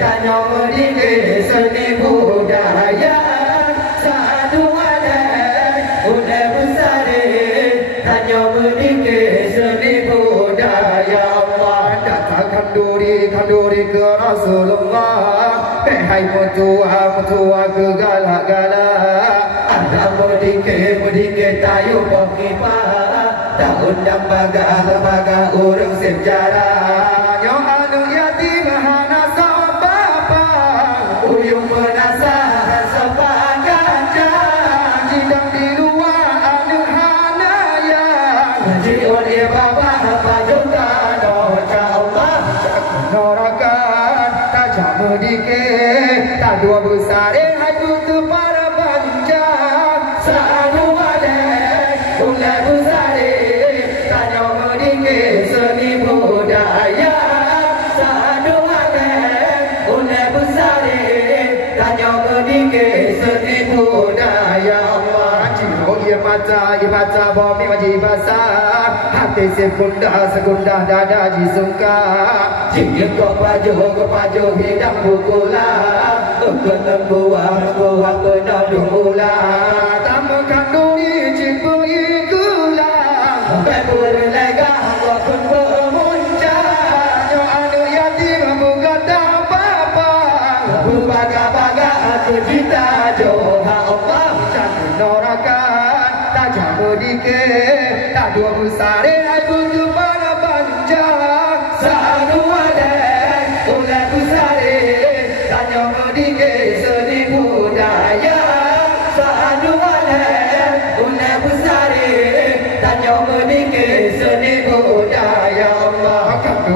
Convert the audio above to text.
tanya merdeka seni budaya satu ada udah besar tanya merdeka seni budaya Allah datangkan duri ke Rasulullah hai mutua ke galak-galak ada merdeka tayu pokipah tak undang baga orang sejarah nyo anu yatim hana sabapa uyung menasah sebagai jidang di luar anu hana yang jion ya bapa apa juga doa Allah norakan tak jamu dike tak dua besar hai butuh para banjar selalu ada ulah besar tanya merdeka seni budaya sadu ada ulah besar tanya merdeka seni budaya Allah jiro ia baca bomi wajib basah hati segunda dada jisungka jingin kau baju hidang bukulah kenem buah kena dumula tamukan duri cipu ikulah bebur lega wakun bermuncak nyo anu yatim buka tak apa-apa berbaga-baga aku cinta joha Allah cantik norakan tak jamu dike tak dua besar